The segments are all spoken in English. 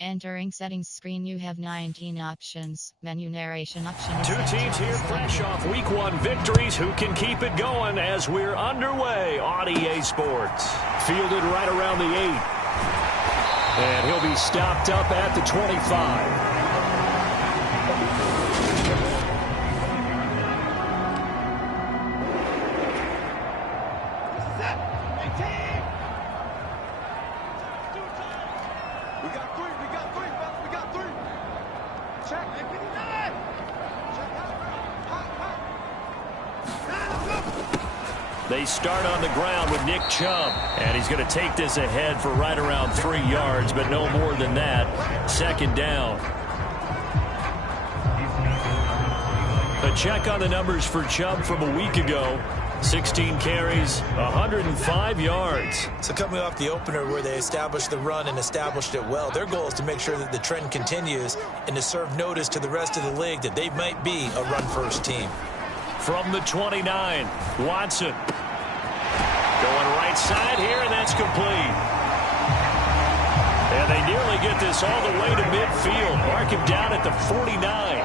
Entering settings screen, you have 19 options. Menu narration option is Two teams here fresh off week 1 victories. Who can keep it going as we're underway on EA Sports? Fielded right around the 8. And he'll be stopped up at the 25. They start on the ground with Nick Chubb, and he's going to take this ahead for right around 3 yards, but no more than that. Second down. A check on the numbers for Chubb from a week ago. 16 carries, 105 yards. So coming off the opener where they established the run and established it well, their goal is to make sure that the trend continues and to serve notice to the rest of the league that they might be a run-first team. From the 29, Watson. Going right side here, and that's complete. And they nearly get this all the way to midfield. Mark him down at the 49.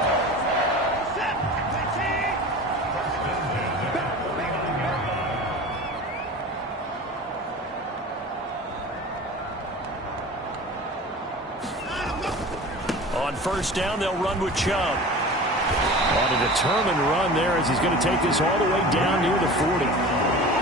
On first down, they'll run with Chubb. On a determined run there as he's going to take this all the way down near the 40.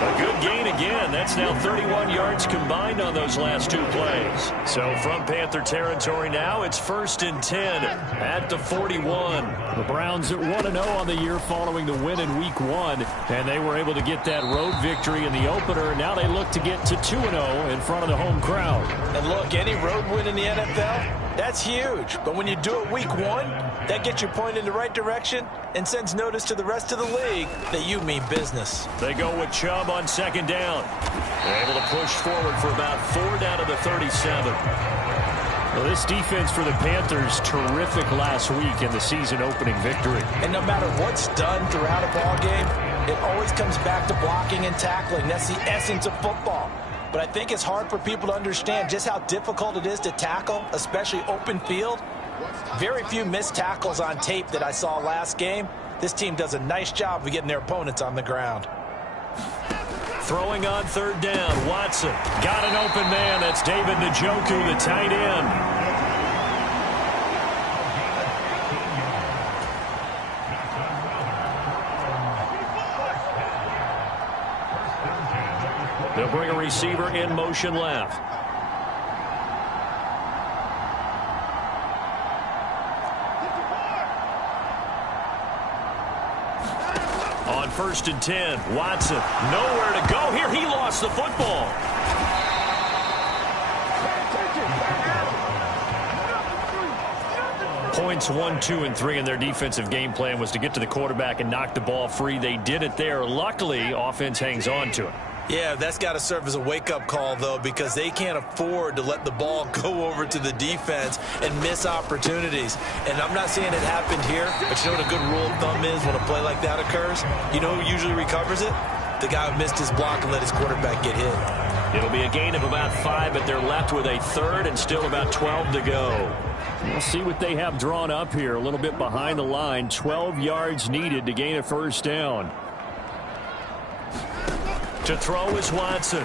A good gain again. That's now 31 yards combined on those last 2 plays. So from Panther territory now, it's 1st and 10 at the 41. The Browns at 1-0 on the year following the win in week 1. And they were able to get that road victory in the opener. Now they look to get to 2-0 in front of the home crowd. And look, any road win in the NFL, that's huge. But when you do it week 1, that gets you pointed in the right direction and sends notice to the rest of the league that you mean business. They go with Chubb on second down. They're able to push forward for about 4 down to the 37. Well, this defense for the Panthers, terrific last week in the season-opening victory. And no matter what's done throughout a ball game, it always comes back to blocking and tackling. That's the essence of football. But I think it's hard for people to understand just how difficult it is to tackle, especially open field. Very few missed tackles on tape that I saw last game. This team does a nice job of getting their opponents on the ground. Throwing on third down, Watson. Got an open man. That's David Njoku, the tight end. They'll bring a receiver in motion left. On 1st and 10, Watson, nowhere to go here. He lost the football. Points 1, 2, and 3 in their defensive game plan was to get to the quarterback and knock the ball free. They did it there. Luckily, offense hangs on to it. Yeah, that's got to serve as a wake-up call, though, because they can't afford to let the ball go over to the defense and miss opportunities. And I'm not saying it happened here, but you know what a good rule of thumb is when a play like that occurs? You know who usually recovers it? The guy who missed his block and let his quarterback get hit. It'll be a gain of about 5, but they're left with a third and still about 12 to go. We'll see what they have drawn up here. A little bit behind the line. 12 yards needed to gain a first down. To throw is Watson.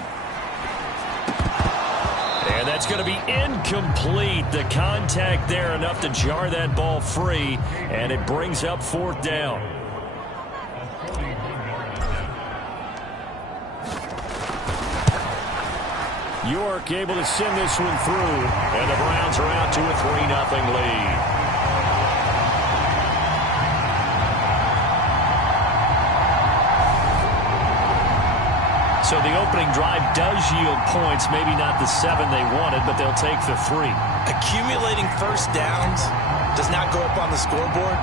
And that's going to be incomplete. The contact there enough to jar that ball free, and it brings up 4th down. York able to send this one through, and the Browns are out to a 3-0 lead. So the opening drive does yield points, maybe not the 7 they wanted, but they'll take the 3. Accumulating first downs does not go up on the scoreboard,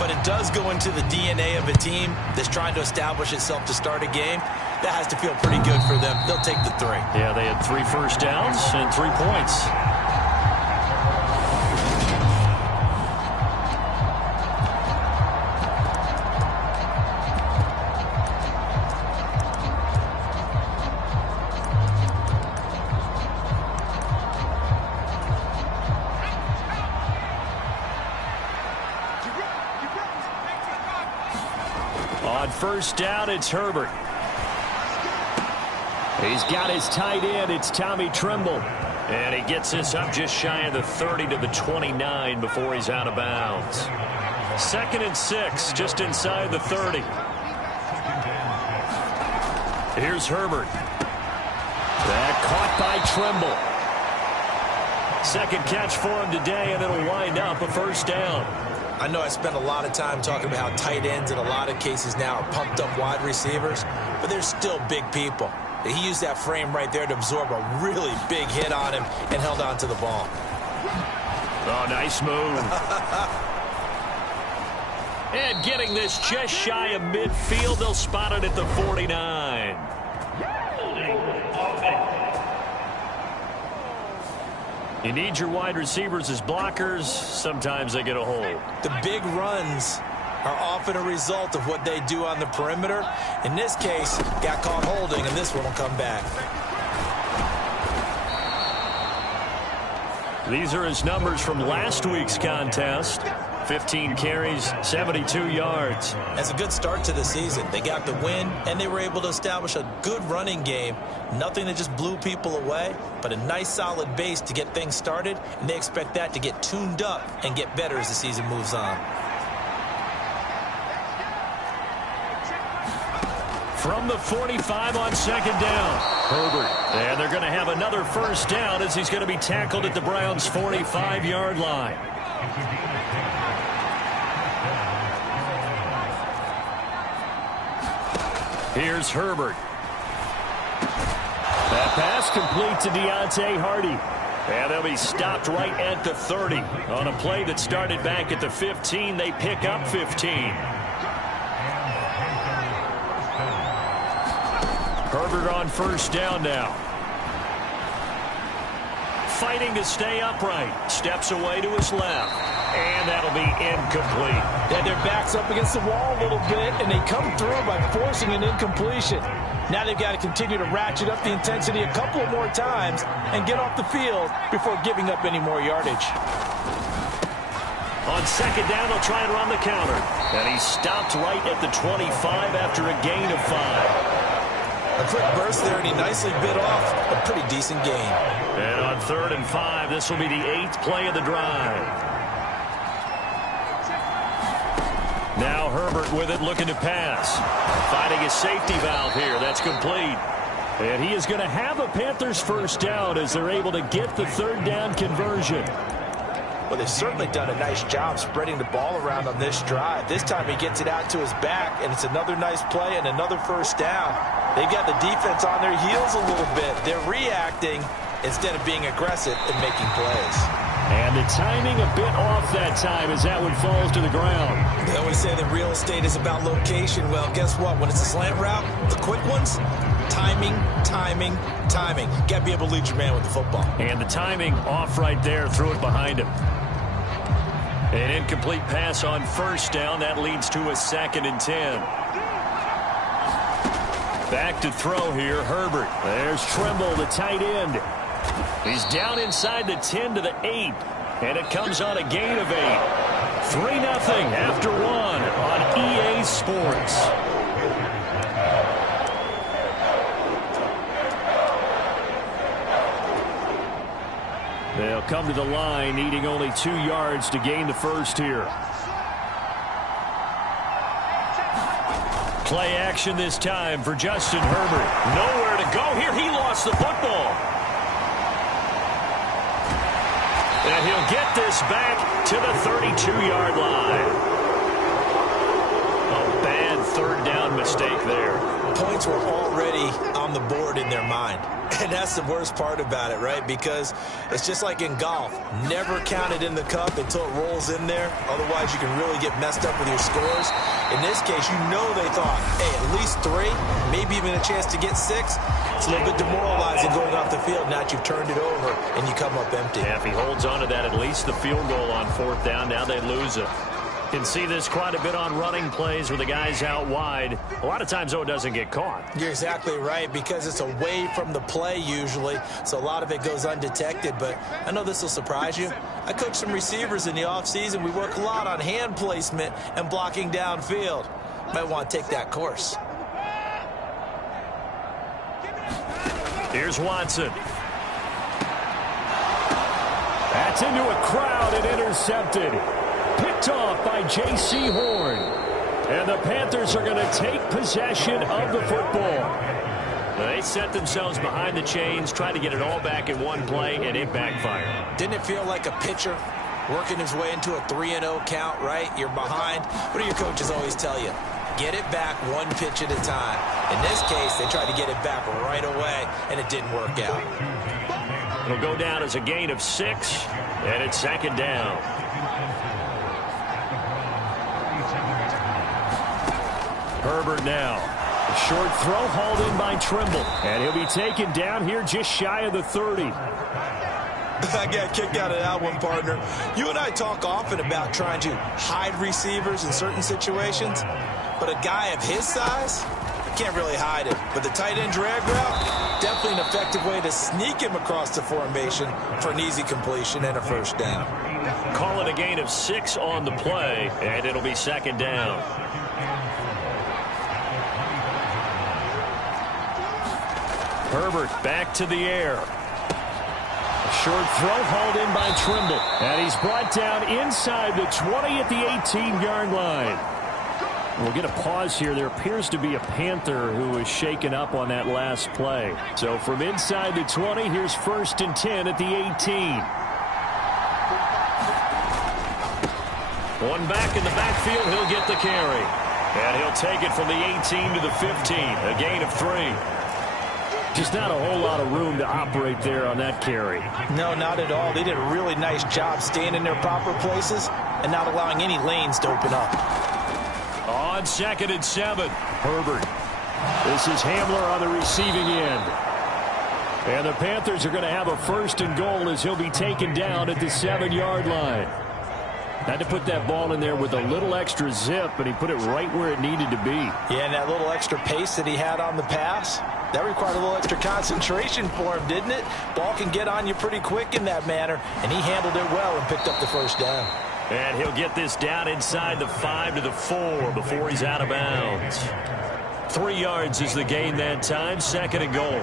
but it does go into the DNA of a team that's trying to establish itself to start a game. That has to feel pretty good for them. They'll take the 3. Yeah, they had 3 first downs and 3 points. On first down, it's Herbert. He's got his tight end. It's Tommy Tremble. And he gets this up just shy of the 30 to the 29 before he's out of bounds. 2nd and 6, just inside the 30. Here's Herbert. That caught by Tremble. Second catch for him today, and it'll wind up a first down. I know I spent a lot of time talking about how tight ends in a lot of cases now are pumped up wide receivers, but they're still big people. He used that frame right there to absorb a really big hit on him and held on to the ball. Oh, nice move. And getting this just shy of midfield, they'll spot it at the 49. You need your wide receivers as blockers. Sometimes they get a hold. The big runs are often a result of what they do on the perimeter. In this case, got caught holding, and this one will come back. These are his numbers from last week's contest. 15 carries, 72 yards. That's a good start to the season. They got the win, and they were able to establish a good running game. Nothing that just blew people away, but a nice solid base to get things started, and they expect that to get tuned up and get better as the season moves on. From the 45 on 2nd down, Herbert. And they're going to have another first down as he's going to be tackled at the Browns' 45-yard line. Here's Herbert. That pass complete to Deontay Hardy. And they'll be stopped right at the 30. On a play that started back at the 15, they pick up 15. Herbert on first down now. Fighting to stay upright. Steps away to his left. And that'll be incomplete. Yeah, their back's up against the wall a little bit, and they come through by forcing an incompletion. Now they've got to continue to ratchet up the intensity a couple of more times and get off the field before giving up any more yardage. On 2nd down, they'll try and run the counter. And he's stopped right at the 25 after a gain of 5. A quick burst there, and he nicely bit off a pretty decent gain. And on 3rd and 5, this will be the 8th play of the drive. Now Herbert with it, looking to pass. Finding a safety valve here. That's complete. And he is going to have a Panthers first down as they're able to get the 3rd down conversion. Well, they've certainly done a nice job spreading the ball around on this drive. This time he gets it out to his back, and it's another nice play and another first down. They've got the defense on their heels a little bit. They're reacting instead of being aggressive and making plays. And the timing a bit off that time as that one falls to the ground. They always say that real estate is about location. Well, guess what? When it's a slant route, the quick ones, timing, timing, timing. Got to be able to lead your man with the football. And the timing off right there, threw it behind him. An incomplete pass on first down. That leads to a 2nd and 10. Back to throw here, Herbert. There's Tremble, the tight end. He's down inside the 10 to the 8. And it comes on a gain of 8. 3-0 after 1 on EA Sports. They'll come to the line, needing only 2 yards to gain the first here. Play action this time for Justin Herbert. Nowhere to go here. He lost the football. And he'll get this back to the 32-yard line. A bad 3rd down mistake there. Points were already on the board in their mind. And that's the worst part about it, right? Because it's just like in golf. Never count it in the cup until it rolls in there. Otherwise, you can really get messed up with your scores. In this case, you know they thought, hey, at least 3, maybe even a chance to get 6. It's a little bit demoralizing going off the field now that you've turned it over and you come up empty. Yeah, if he holds on to that, at least the field goal on 4th down, now they lose it. Can see this quite a bit on running plays with the guys out wide. A lot of times, though, it doesn't get caught. You're exactly right, because it's away from the play usually, so a lot of it goes undetected. But I know this will surprise you. I coach some receivers in the offseason. We work a lot on hand placement and blocking downfield. Might want to take that course. Here's Watson. That's into a crowd and intercepted. Picked off by J.C. Horn. And the Panthers are going to take possession of the football. They set themselves behind the chains, trying to get it all back in one play, and it backfired. Didn't it feel like a pitcher working his way into a 3-0 count, right? You're behind. What do your coaches always tell you? Get it back one pitch at a time. In this case, they tried to get it back right away, and it didn't work out. It'll go down as a gain of 6, and it's second down. Herbert now. A short throw hauled in by Trimble. And he'll be taken down here just shy of the 30. I got kicked out of that one, partner. You and I talk often about trying to hide receivers in certain situations, but a guy of his size can't really hide it. But the tight end drag route, definitely an effective way to sneak him across the formation for an easy completion and a first down. Call it a gain of 6 on the play, and it'll be second down. Herbert back to the air. Short throw hauled in by Trimble. And he's brought down inside the 20 at the 18-yard line. We'll get a pause here. There appears to be a Panther who was shaken up on that last play. So from inside the 20, here's 1st and 10 at the 18. One back in the backfield. He'll get the carry. And he'll take it from the 18 to the 15. A gain of 3. Just not a whole lot of room to operate there on that carry. No, not at all. They did a really nice job staying in their proper places and not allowing any lanes to open up. On 2nd and 7, Herbert. This is Hamler on the receiving end. And the Panthers are going to have a 1st and goal as he'll be taken down at the 7-yard line. Had to put that ball in there with a little extra zip, and he put it right where it needed to be. Yeah, and that little extra pace that he had on the pass, that required a little extra concentration for him, didn't it? Ball can get on you pretty quick in that manner, and he handled it well and picked up the first down. And he'll get this down inside the 5 to the 4 before he's out of bounds. 3 yards is the gain that time, 2nd and goal.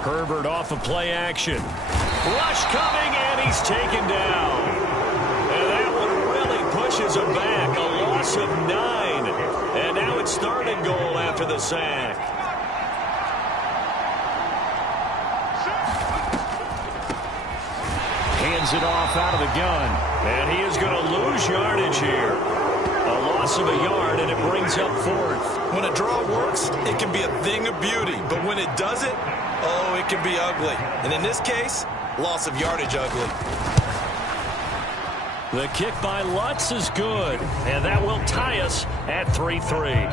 Herbert off of play action. Rush coming, and he's taken down. And that one really pushes him back. A loss of 9. And now it's 3rd and goal after the sack. Hands it off out of the gun. And he is going to lose yardage here. A loss of a yard, and it brings up 4th. When a draw works, it can be a thing of beauty. But when it doesn't, oh, it can be ugly. And in this case, loss of yardage ugly. The kick by Lutz is good, and that will tie us at 3-3.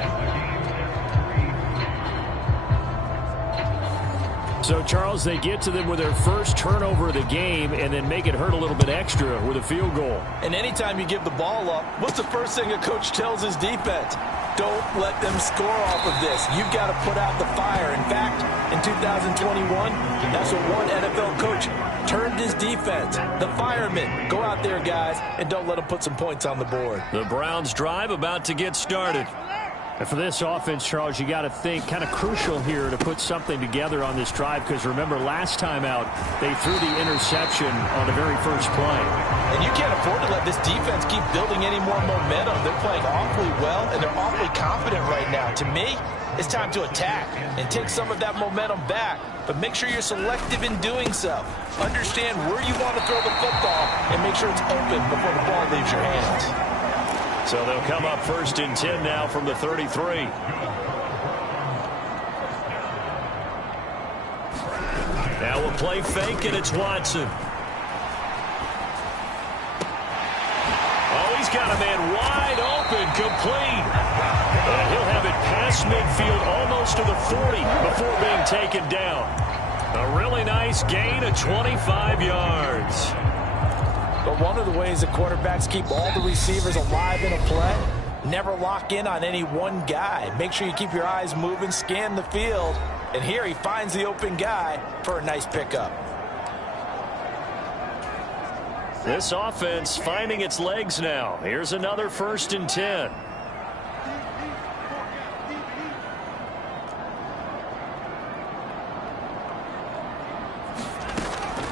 So, Charles, they get to them with their first turnover of the game and then make it hurt a little bit extra with a field goal. And anytime you give the ball up, what's the first thing a coach tells his defense? Don't let them score off of this. You've got to put out the fire. In fact, in 2021, that's what one NFL coach termed his defense. The firemen. Go out there, guys, and don't let them put some points on the board. The Browns drive about to get started. And for this offense, Charles, you got to think kind of crucial here to put something together on this drive, because remember last time out they threw the interception on the very first play. And you can't afford to let this defense keep building any more momentum. They're playing awfully well, and they're awfully confident right now. To me, it's time to attack and take some of that momentum back. But make sure you're selective in doing so. Understand where you want to throw the football and make sure it's open before the ball leaves your hands. So they'll come up 1st and 10 now from the 33. Now we'll play fake, and it's Watson. Oh, he's got a man wide open, complete. And he'll have it past midfield almost to the 40 before being taken down. A really nice gain of 25 yards. But one of the ways that quarterbacks keep all the receivers alive in a play, never lock in on any one guy. Make sure you keep your eyes moving, scan the field. And here he finds the open guy for a nice pickup. This offense finding its legs now. Here's another 1st and 10.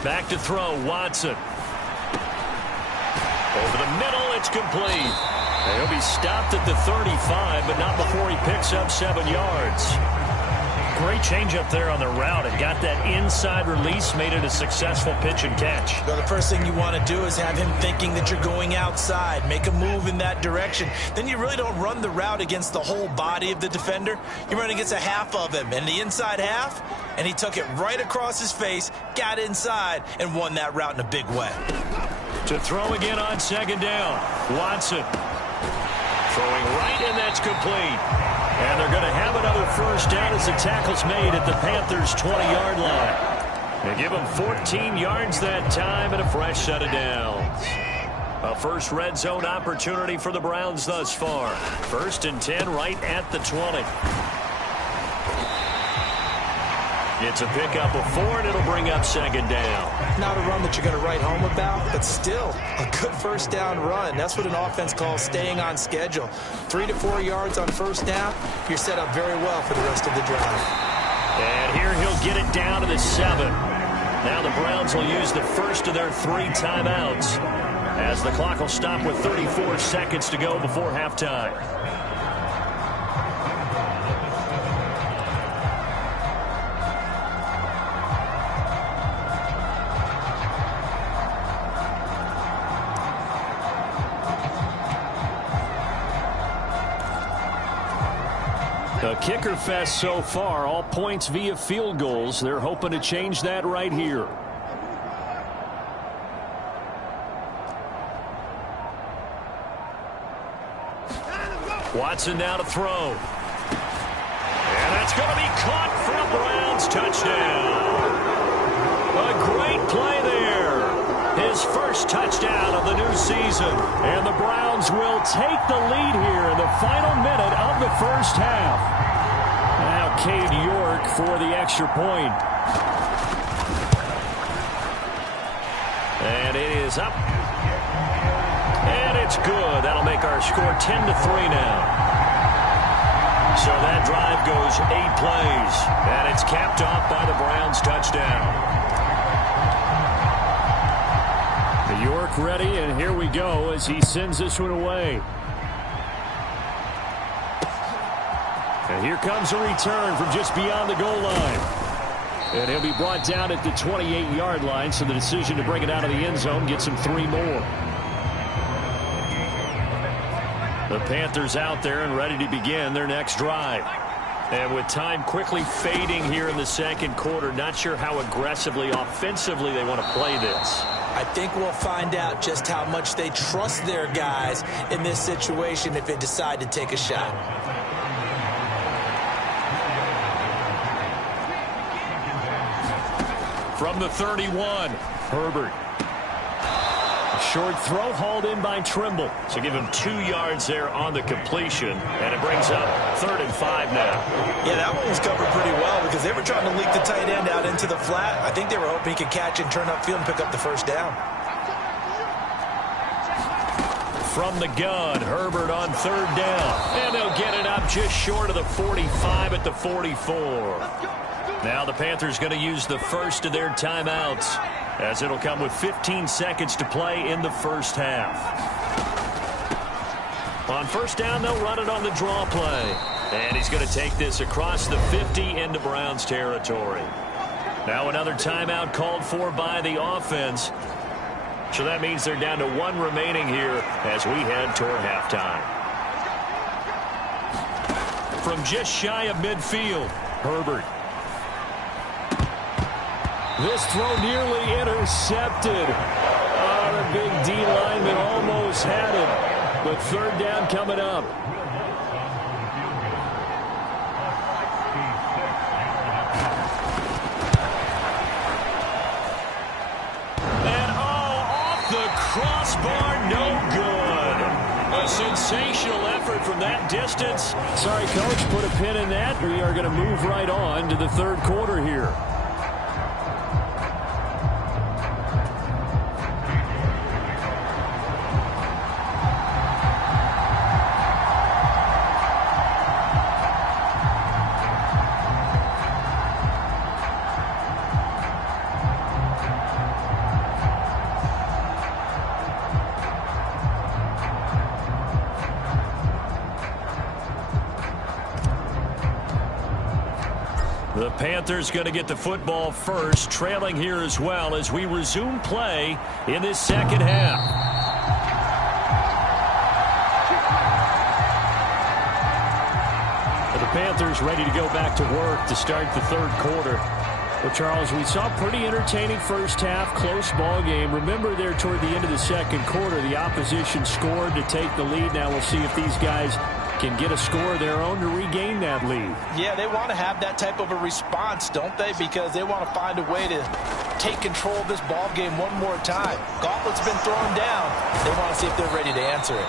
Back to throw, Watson. Over the middle, it's complete. And he'll be stopped at the 35, but not before he picks up 7 yards. Great changeup there on the route and got that inside release, made it a successful pitch and catch. Well, the first thing you want to do is have him thinking that you're going outside, make a move in that direction. Then you really don't run the route against the whole body of the defender. You run against a half of him, and the inside half, and he took it right across his face, got inside, and won that route in a big way. To throw again on 2nd down, Watson. Throwing right, and that's complete. And they're going to have another 1st down as the tackle's made at the Panthers' 20-yard line. They give them 14 yards that time and a fresh set of downs. A first red zone opportunity for the Browns thus far. 1st and 10 right at the 20. It's a pickup of 4, and it'll bring up 2nd down. Not a run that you're going to write home about, but still a good 1st down run. That's what an offense calls staying on schedule. 3 to 4 yards on 1st down, you're set up very well for the rest of the drive. And here he'll get it down to the 7. Now the Browns will use the first of their 3 timeouts as the clock will stop with 34 seconds to go before halftime. A kicker fest so far, all points via field goals. They're hoping to change that right here. Watson now to throw. And that's going to be caught for a Browns touchdown. A great play there. His first touchdown of the new season. And the Browns will take the lead here in the final minute of the 1st half. Now Cade York for the extra point. And it is up. And it's good. That'll make our score 10-3 now. So that drive goes 8 plays. And it's capped off by the Browns touchdown. York ready, and here we go as he sends this one away. And here comes a return from just beyond the goal line. And he'll be brought down at the 28-yard line, so the decision to bring it out of the end zone gets him 3 more. The Panthers out there and ready to begin their next drive. And with time quickly fading here in the 2nd quarter, not sure how aggressively, offensively they want to play this. I think we'll find out just how much they trust their guys in this situation if they decide to take a shot. From the 31, Herbert. A short throw hauled in by Trimble. So give him 2 yards there on the completion. And it brings up 3rd and 5 now. Yeah, that one was covered pretty well because they were trying to leak the tight end out into the flat. I think they were hoping he could catch and turn upfield and pick up the 1st down. From the gun, Herbert on 3rd down. And they'll get it up just short of the 45 at the 44. Now the Panthers going to use the first of their timeouts as it'll come with 15 seconds to play in the 1st half. On 1st down, they'll run it on the draw play. And he's going to take this across the 50 into Browns territory. Now another timeout called for by the offense. So that means they're down to 1 remaining here as we head toward halftime. From just shy of midfield, Herbert. This throw nearly intercepted. Oh, the big D lineman almost had it. But 3rd down coming up. And off the crossbar, no good. A sensational effort from that distance. Sorry, Coach, put a pin in that. We are going to move right on to the 3rd quarter here. Panthers going to get the football first, trailing here as well as we resume play in this second half. The Panthers ready to go back to work to start the third quarter. Well, Charles, we saw a pretty entertaining first half, close ball game. Remember there toward the end of the second quarter, the opposition scored to take the lead. Now we'll see if these guys can get a score of their own to regain that lead. Yeah, they want to have that type of a response, don't they? Because they want to find a way to take control of this ball game one more time. Gauntlet's been thrown down. They want to see if they're ready to answer it.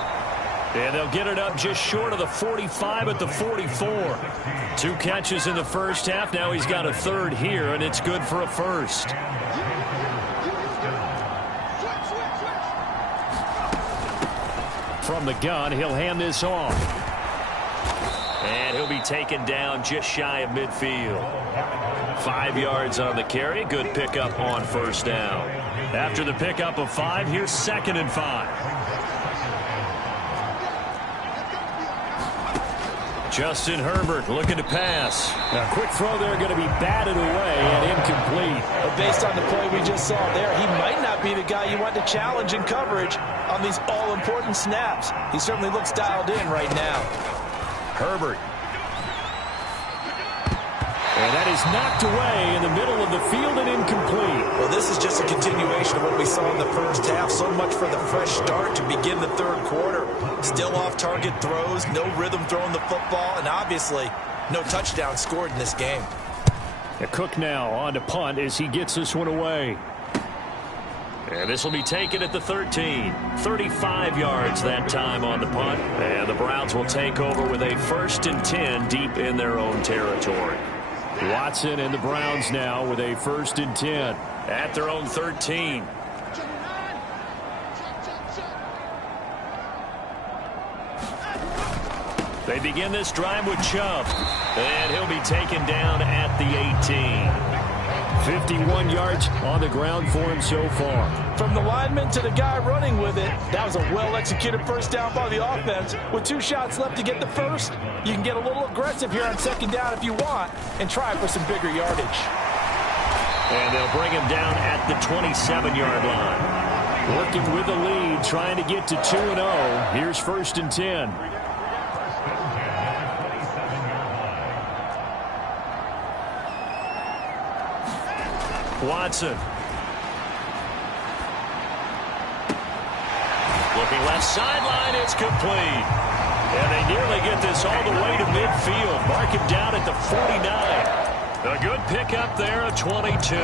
And they'll get it up just short of the 45 at the 44. 2 catches in the first half. Now he's got a third here, and it's good for a first. From the gun, he'll hand this off. And he'll be taken down just shy of midfield. 5 yards on the carry. Good pickup on first down. After the pickup of 5, here's 2nd and 5. Justin Herbert looking to pass. A quick throw there going to be batted away and incomplete. But based on the play we just saw there, he might not be the guy you want to challenge in coverage on these all-important snaps. He certainly looks dialed in right now. Herbert. And that is knocked away in the middle of the field and incomplete. Well, this is just a continuation of what we saw in the first half. So much for the fresh start to begin the third quarter. Still off-target throws, no rhythm throwing the football, and obviously no touchdown scored in this game. Cook now on to punt as he gets this one away. And this will be taken at the 13. 35 yards that time on the punt. And the Browns will take over with a 1st and 10 deep in their own territory. Watson and the Browns now with a 1st and 10 at their own 13. They begin this drive with Chubb. And he'll be taken down at the 18. 51 yards on the ground for him so far. From the lineman to the guy running with it, that was a well-executed first down by the offense. With 2 shots left to get the first, you can get a little aggressive here on 2nd down if you want and try for some bigger yardage. And they'll bring him down at the 27-yard line. Working with the lead, trying to get to 2-0. Here's 1st and 10. Watson. Looking left sideline, it's complete. And they nearly get this all the way to midfield. Mark him down at the 49. A good pickup there, a 22.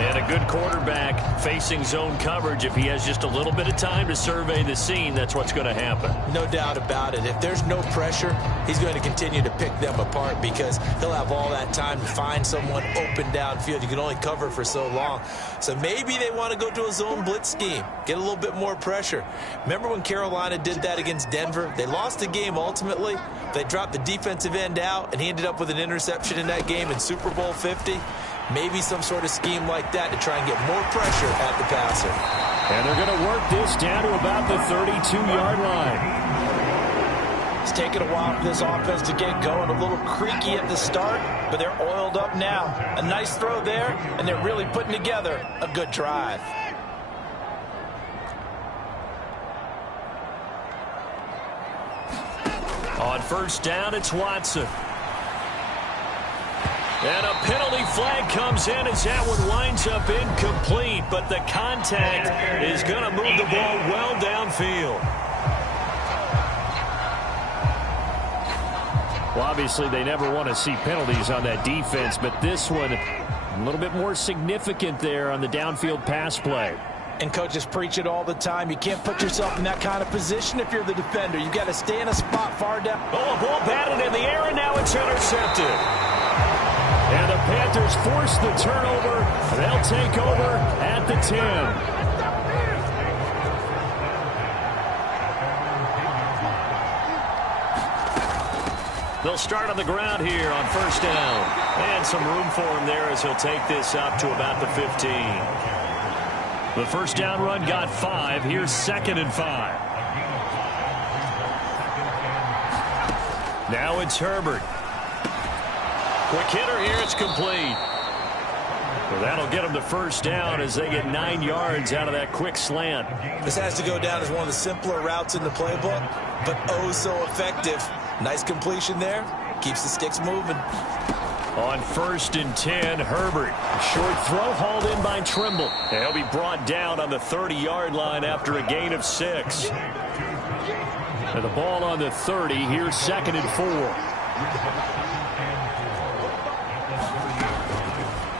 And a good quarterback facing zone coverage. If he has just a little bit of time to survey the scene, that's what's going to happen. No doubt about it. If there's no pressure, he's going to continue to pick them apart because he'll have all that time to find someone open downfield. You can only cover for so long. So maybe they want to go to a zone blitz scheme, get a little bit more pressure. Remember when Carolina did that against Denver? They lost the game ultimately. They dropped the defensive end out, and he ended up with an interception in that game in Super Bowl 50. Maybe some sort of scheme like that to try and get more pressure at the passer. And they're going to work this down to about the 32-yard line. It's taken a while for this offense to get going. A little creaky at the start, but they're oiled up now. A nice throw there, and they're really putting together a good drive. On 1st down, it's Watson. And a penalty flag comes in as that one winds up incomplete, but the contact is going to move the ball well downfield. Well, obviously, they never want to see penalties on that defense, but this one a little bit more significant there on the downfield pass play. And coaches preach it all the time. You can't put yourself in that kind of position if you're the defender. You've got to stay in a spot far down. Oh, a ball batted in the air, and now it's intercepted. And the Panthers force the turnover. They'll take over at the 10. They'll start on the ground here on 1st down. And some room for him there as he'll take this up to about the 15. The 1st down run got 5. Here's 2nd and 5. Now it's Herbert. Quick hitter here. It's complete. Well, that'll get them the first down as they get 9 yards out of that quick slant. This has to go down as one of the simpler routes in the playbook, but oh so effective. Nice completion there. Keeps the sticks moving. On 1st and 10, Herbert. Short throw hauled in by Trimble. And he'll be brought down on the 30-yard line after a gain of 6. And the ball on the 30. Here's 2nd and 4.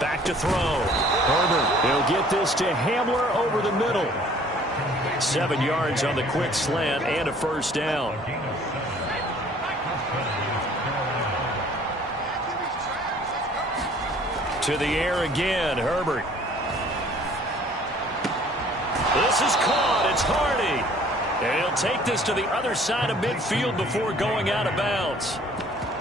Back to throw. Herbert. He'll get this to Hamler over the middle. 7 yards on the quick slant and a first down. To the air again, Herbert. This is caught. It's Hardy. And he'll take this to the other side of midfield before going out of bounds.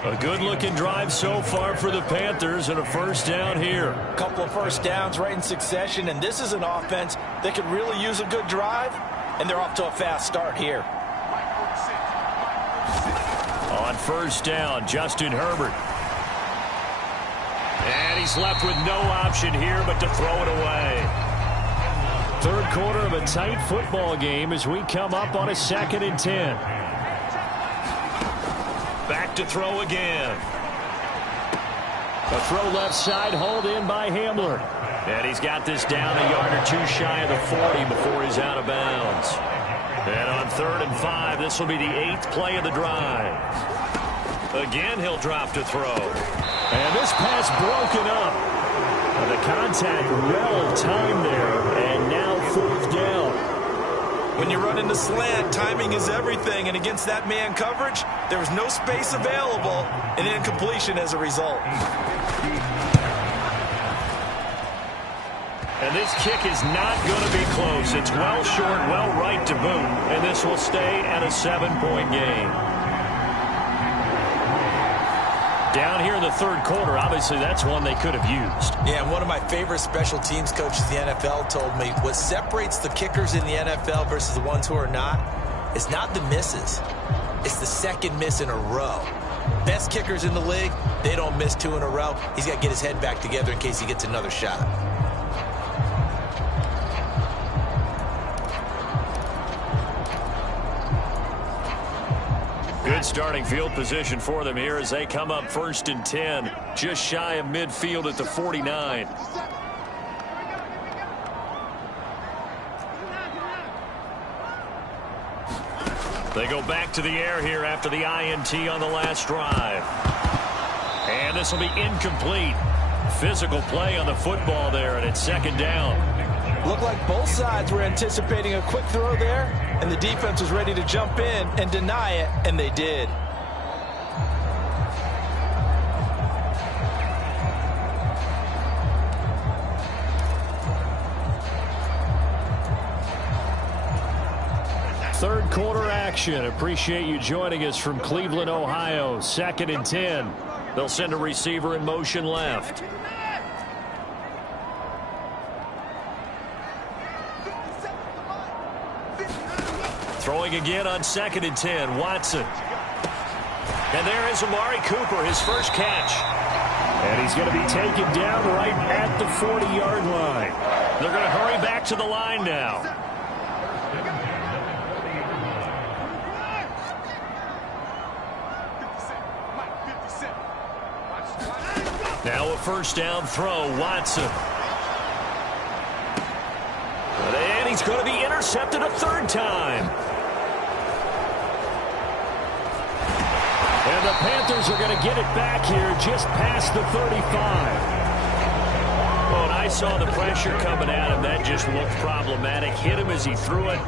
A good-looking drive so far for the Panthers and a first down here. A couple of first downs right in succession, and this is an offense that could really use a good drive, and they're off to a fast start here. On first down, Justin Herbert. And he's left with no option here but to throw it away. Third quarter of a tight football game as we come up on a 2nd and 10. Back to throw again. A throw left side, hauled in by Hamler. And he's got this down a yard or two shy of the 40 before he's out of bounds. And on 3rd and 5, this will be the 8th play of the drive. Again, he'll drop to throw. And this pass broken up. The contact well timed there, and now 4th down. When you run into slant, timing is everything, and against that man coverage, there was no space available, and incompletion as a result. And this kick is not going to be close. It's well short, well right to boot, and this will stay at a 7-point game. Down here in the third quarter, obviously that's one they could have used. Yeah, and one of my favorite special teams coaches in the NFL told me what separates the kickers in the NFL versus the ones who are not is not the misses. It's the second miss in a row. Best kickers in the league, they don't miss 2 in a row. He's got to get his head back together in case he gets another shot. Good starting field position for them here as they come up 1st and 10, just shy of midfield at the 49. They go back to the air here after the INT on the last drive. And this will be incomplete. Physical play on the football there, and it's 2nd down. Looked like both sides were anticipating a quick throw there, and the defense was ready to jump in and deny it, and they did. Third quarter action. Appreciate you joining us from Cleveland, Ohio. 2nd and 10. They'll send a receiver in motion left. Throwing again on 2nd and 10, Watson. And there is Amari Cooper, his first catch. And he's going to be taken down right at the 40-yard line. They're going to hurry back to the line now. Now a first down throw, Watson. And he's going to be intercepted a 3rd time. And the Panthers are going to get it back here just past the 35. Oh, and I saw the pressure coming at him. That just looked problematic. Hit him as he threw it,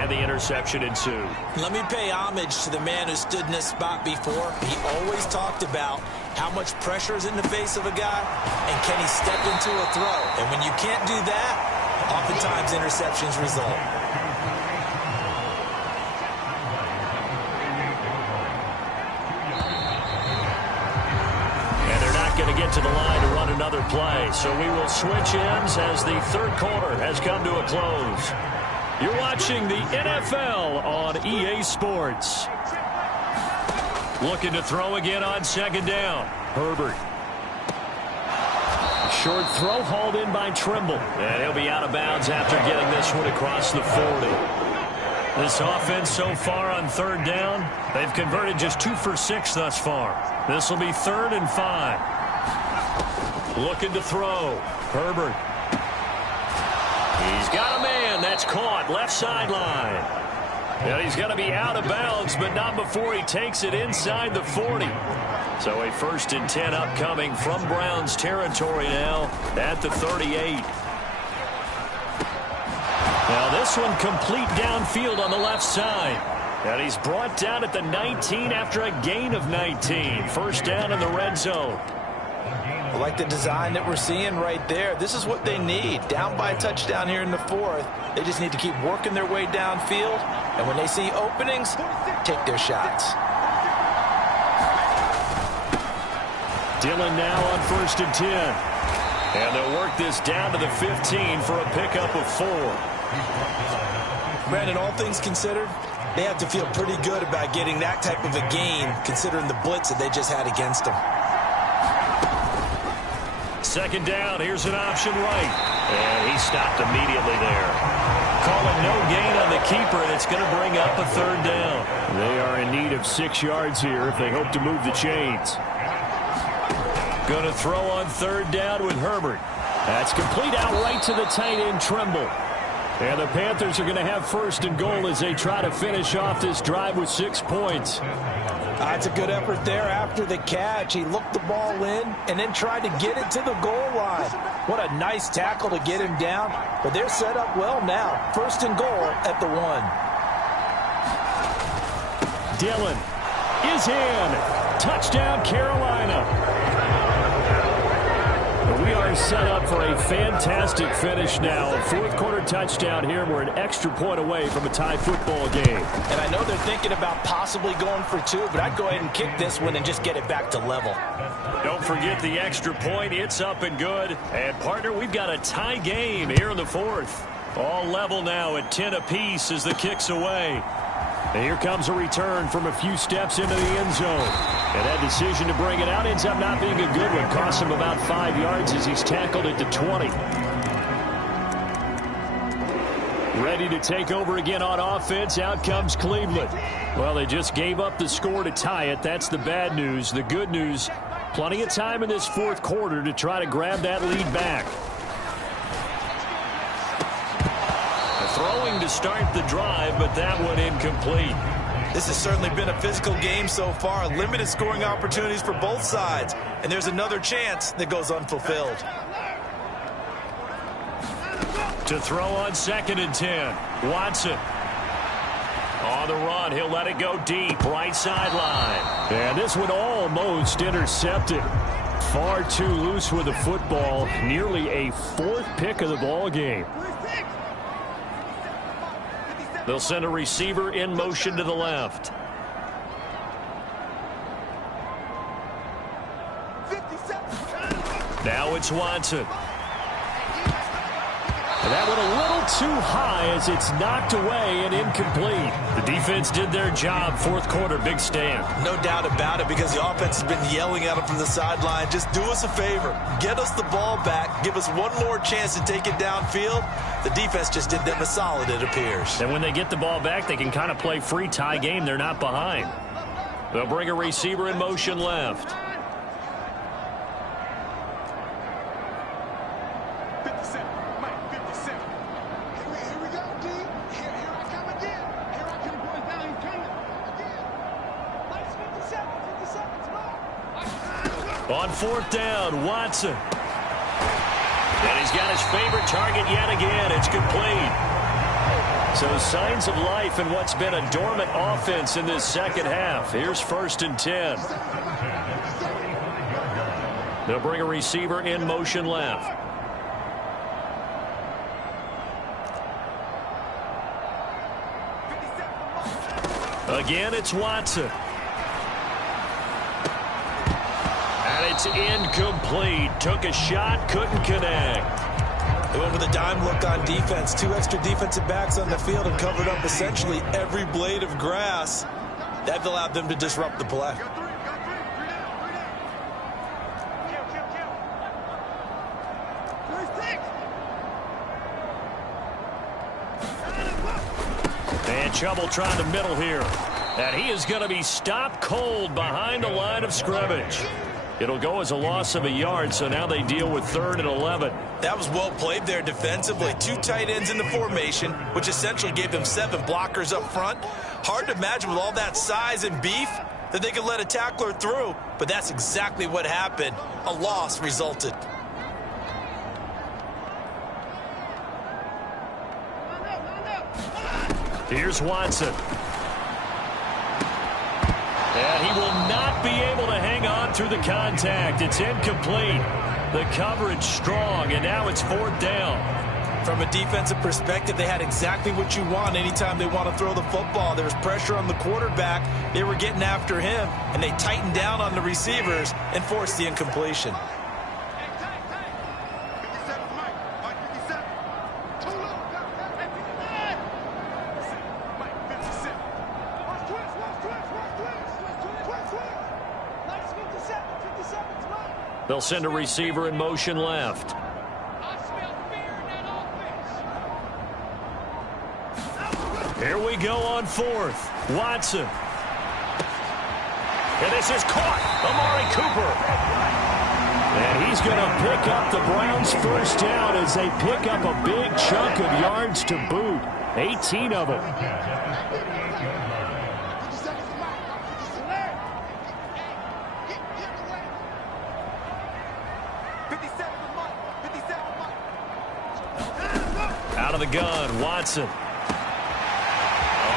and the interception ensued. Let me pay homage to the man who stood in this spot before. He always talked about how much pressure is in the face of a guy, and can he step into a throw? And when you can't do that, oftentimes interceptions result. And they're not going to get to the line to run another play. So we will switch ends as the third quarter has come to a close. You're watching the NFL on EA Sports. Looking to throw again on 2nd down. Herbert. short throw hauled in by Trimble. And he'll be out of bounds after getting this one across the 40. This offense so far on third down, they've converted just 2 for 6 thus far. This will be 3rd and 5. Looking to throw. Herbert. He's got a man. That's caught. Left sideline. And he's going to be out of bounds, but not before he takes it inside the 40. So a 1st and 10 upcoming from Browns territory now at the 38. Now this one complete downfield on the left side. And he's brought down at the 19 after a gain of 19. 1st down in the red zone. I like the design that we're seeing right there. This is what they need. Down by a touchdown here in the 4th. They just need to keep working their way downfield. And when they see openings, take their shots. Dillon now on 1st and 10. And they'll work this down to the 15 for a pickup of 4. Brandon, all things considered, they have to feel pretty good about getting that type of a gain considering the blitz that they just had against them. 2nd down, here's an option right. And he stopped immediately there. Calling no gain on the keeper, and it's going to bring up a 3rd down. They are in need of 6 yards here if they hope to move the chains. Going to throw on 3rd down with Herbert. That's complete out right to the tight end, Trimble. And the Panthers are going to have 1st and goal as they try to finish off this drive with 6 points. That's a good effort there after the catch. He looked the ball in and then tried to get it to the goal line. What a nice tackle to get him down. But they're set up well now. 1st and goal at the 1. Dillon is in. Touchdown, Carolina. We are set up for a fantastic finish now. A 4th quarter touchdown here. We're an extra point away from a tie football game. And I know they're thinking about possibly going for 2, but I'd go ahead and kick this one and just get it back to level. Don't forget the extra point. It's up and good. And, partner, we've got a tie game here in the 4th. All level now at 10 apiece as the kick's away. And here comes a return from a few steps into the end zone. And that decision to bring it out ends up not being a good one. Costs him about 5 yards as he's tackled it to 20. Ready to take over again on offense. Out comes Cleveland. Well, they just gave up the score to tie it. That's the bad news. The good news, plenty of time in this 4th quarter to try to grab that lead back. Throwing to start the drive, but that one incomplete. This has certainly been a physical game so far. Limited scoring opportunities for both sides. And there's another chance that goes unfulfilled. To throw on 2nd and 10. Watson. On the run, he'll let it go deep. Right sideline. And this one almost intercepted. Far too loose with the football. Nearly a 4th pick of the ball game. They'll send a receiver in motion to the left. Now it's Watson. And that one a little too high as it's knocked away and incomplete. The defense did their job. 4th quarter, big stand. No doubt about it, because the offense has been yelling at them from the sideline. Just do us a favor. Get us the ball back. Give us one more chance to take it downfield. The defense just did them a solid, it appears. And when they get the ball back, they can kind of play free tie game. They're not behind. They'll bring a receiver in motion left. 57, Mike, 57. Here we go, D. Here I come again. Here I come going down and coming again. Mike's 57, 57's On 4th down, Watson. And he's got his favorite target yet again. It's complete. So signs of life in what's been a dormant offense in this 2nd half. Here's 1st and 10. They'll bring a receiver in motion left. Again, it's Watson. And it's incomplete. Took a shot, couldn't connect. They went with a dime look on defense. 2 extra defensive backs on the field and covered up essentially every blade of grass. That allowed them to disrupt the play. And Chubb will try the middle here. And he is going to be stopped cold behind the line of scrimmage. It'll go as a loss of a yard, so now they deal with 3rd and 11. That was well played there defensively. 2 tight ends in the formation, which essentially gave them 7 blockers up front. Hard to imagine with all that size and beef that they could let a tackler through, but that's exactly what happened. A loss resulted. Here's Watson. And he will not be able to hang on through the contact. It's incomplete. The coverage strong, and now it's 4th down. From a defensive perspective, they had exactly what you want anytime they want to throw the football. There was pressure on the quarterback. They were getting after him, and they tightened down on the receivers and forced the incompletion. They'll send a receiver in motion left. Here we go on 4th. Watson. And this is caught. Amari Cooper. And he's going to pick up the Browns' first down as they pick up a big chunk of yards to boot. 18 of them. Out of the gun, Watson. Oh,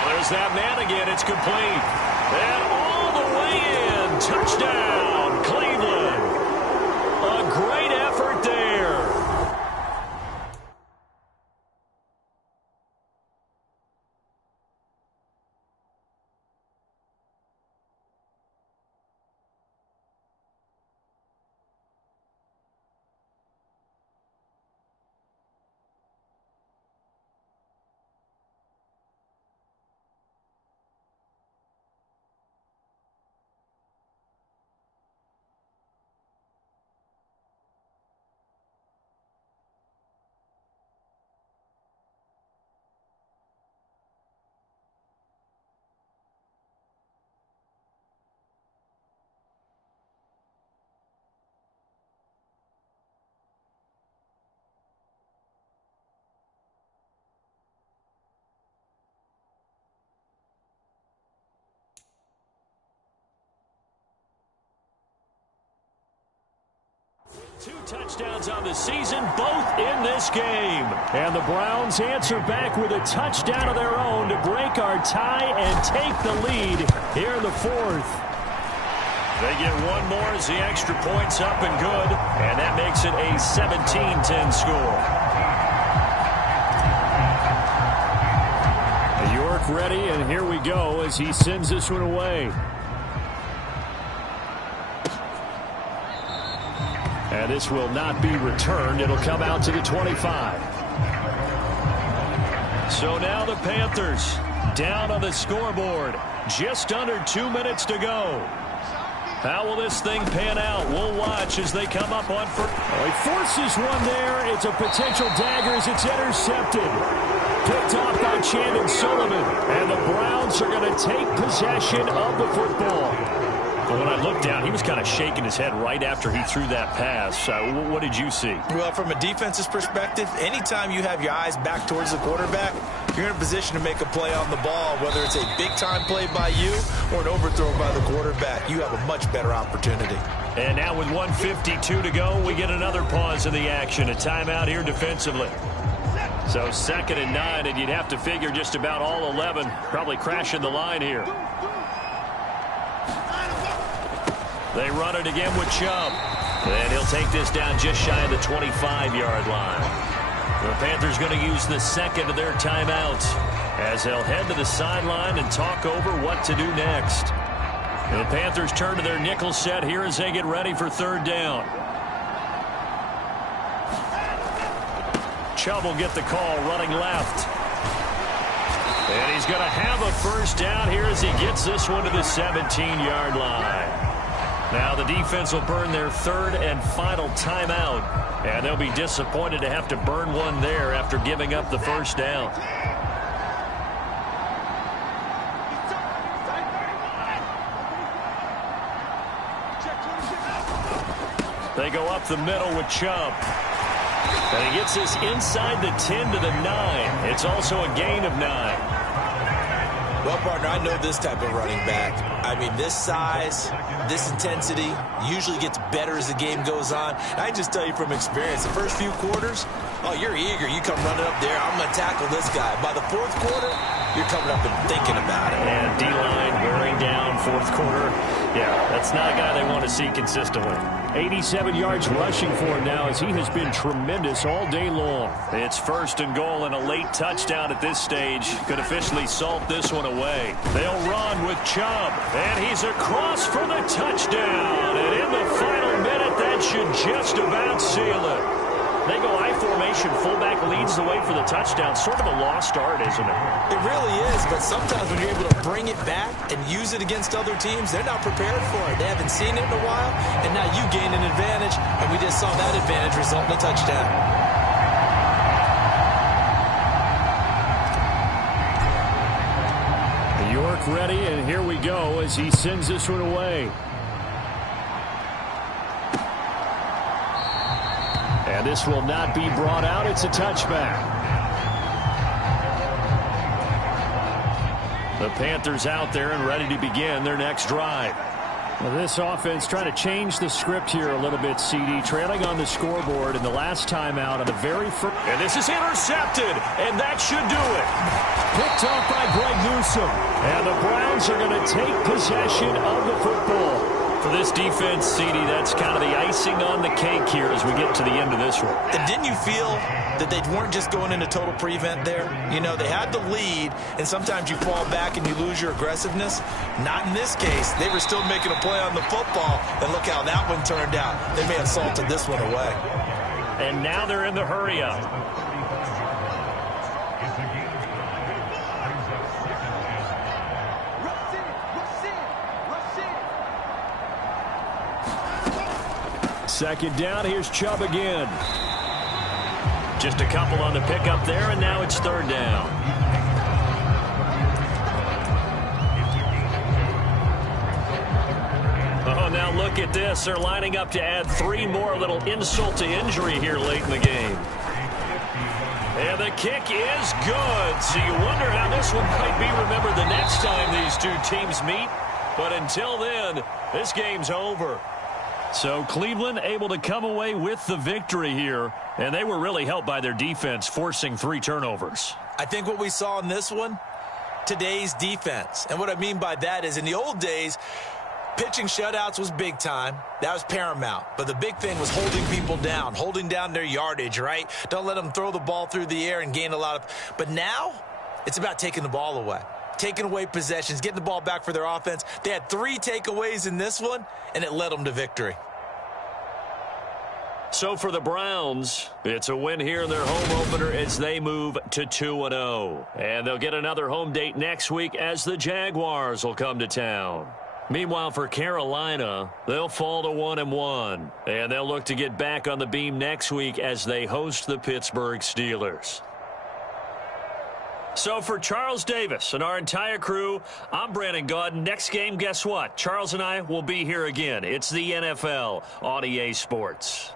there's that man again. It's complete. And all the way in. Touchdown, Cleveland. A great effort there. Two touchdowns on the season, both in this game. And the Browns answer back with a touchdown of their own to break our tie and take the lead here in the 4th. They get one more as the extra point's up and good, and that makes it a 17-10 score. York ready, and here we go as he sends this one away. And this will not be returned. It'll come out to the 25. So now the Panthers down on the scoreboard. Just under 2 minutes to go. How will this thing pan out? We'll watch as they come up on first. Oh, he forces one there. It's a potential dagger as it's intercepted. Picked off by Chandon Sullivan. And the Browns are going to take possession of the football. Well, when I looked down, he was kind of shaking his head right after he threw that pass. What did you see? Well, from a defense's perspective, anytime you have your eyes back towards the quarterback, you're in a position to make a play on the ball, whether it's a big-time play by you or an overthrow by the quarterback. You have a much better opportunity. And now with 1:52 to go, we get another pause in the action. A timeout here defensively. So 2nd and 9, and you'd have to figure just about all 11 probably crashing the line here. They run it again with Chubb. And he'll take this down just shy of the 25-yard line. The Panthers going to use the second of their timeouts as they'll head to the sideline and talk over what to do next. And the Panthers turn to their nickel set here as they get ready for 3rd down. Chubb will get the call running left. And he's going to have a first down here as he gets this one to the 17-yard line. Now the defense will burn their 3rd and final timeout, and they'll be disappointed to have to burn one there after giving up the first down. They go up the middle with Chubb. And he gets this inside the 10 to the 9. It's also a gain of 9. Well, partner, I know this type of running back. I mean, this size, this intensity usually gets better as the game goes on. And I just tell you from experience, the first few quarters, oh, you're eager. You come running up there. I'm going to tackle this guy. By the fourth quarter, you're coming up and thinking about it. And D-line wearing down fourth quarter. Yeah, that's not a guy they want to see consistently. 87 yards rushing for him now as he has been tremendous all day long. It's first and goal and a late touchdown at this stage. Could officially salt this one away. They'll run with Chubb. And he's across for the touchdown. And in the final minute, that should just about seal it. They go I-formation. Fullback leads the way for the touchdown. Sort of a lost art, isn't it? It really is, but sometimes when you're able to bring it back and use it against other teams, they're not prepared for it. They haven't seen it in a while, and now you gain an advantage, and we just saw that advantage result in a touchdown. York ready, and here we go as he sends this one away. And this will not be brought out. It's a touchback. The Panthers out there and ready to begin their next drive. Well, this offense trying to change the script here a little bit, CD. Trailing on the scoreboard in the last timeout on the very first. And this is intercepted, and that should do it. Picked off by Greg Newsome. And the Browns are going to take possession of the football. For this defense, CD, that's kind of the icing on the cake here as we get to the end of this one. And didn't you feel that they weren't just going into total prevent there? You know, they had the lead, and sometimes you fall back and you lose your aggressiveness. Not in this case. They were still making a play on the football, and look how that one turned out. They may have salted this one away. And now they're in the hurry-up. Second down, here's Chubb again. Just a couple on the pickup there, and now it's third down. Oh, now look at this. They're lining up to add 3 more, little insult to injury here late in the game. And the kick is good. So you wonder how this one might be remembered the next time these two teams meet. But until then, this game's over. So Cleveland able to come away with the victory here, and they were really helped by their defense, forcing 3 turnovers. I think what we saw in this one, today's defense. And what I mean by that is in the old days, pitching shutouts was big time. That was paramount. But the big thing was holding people down, holding down their yardage, right? Don't let them throw the ball through the air and gain a lot of. But now it's about taking the ball away. Taking away possessions, getting the ball back for their offense. They had 3 takeaways in this one, and it led them to victory. So for the Browns, it's a win here in their home opener as they move to 2-0. And they'll get another home date next week as the Jaguars will come to town. Meanwhile, for Carolina, they'll fall to 1-1. And they'll look to get back on the beam next week as they host the Pittsburgh Steelers. So for Charles Davis and our entire crew, I'm Brandon Gaudin. Next game, guess what? Charles and I will be here again. It's the NFL on EA Sports.